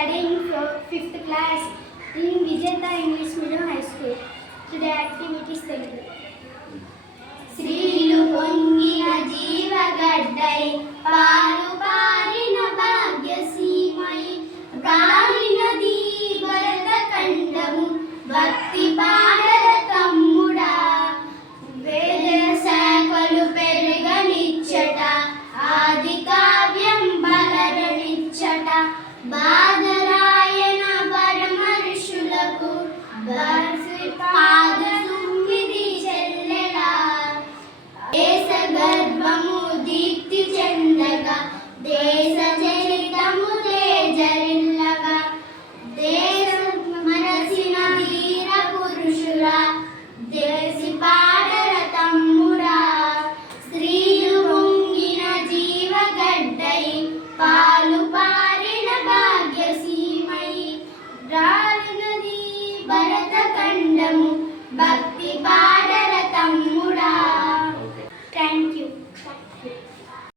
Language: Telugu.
studying fifth class in Vijayata English Medium High School. Today activity is Telugu. శ్రీలు పొంగిన జీవగడ్డై పాలు పారిన భాగ్యసీమై గాలినది భరత ఖండము భక్తి పాడల తమ్ముడా వేద శాఖలు పెరగనిచ్చట ఆది కావ్యం బలరనిచ్చట బాదరాయణ పరమ ఋషులకు పాద సుమ్మిది చెల్లెలా దేశ గర్వము దీప్తి చెందగా దేశ చరితము తేజరిల్లగా దేశ మనసిన ధీర పురుషురా దేశి పాడర తమ్ముడా స్త్రీలు పొంగిన జీవగడ్డై పాలు పారిన భాగ్యసీమై రాలినది భరత ఖండము భక్తి